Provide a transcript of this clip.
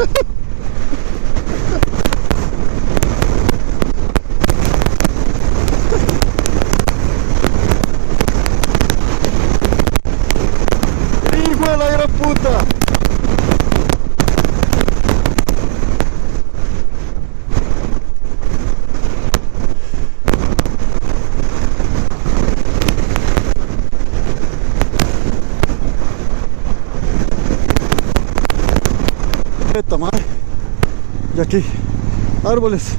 ¡Hijo de la gran puta! Esta madre. Y aquí, árboles.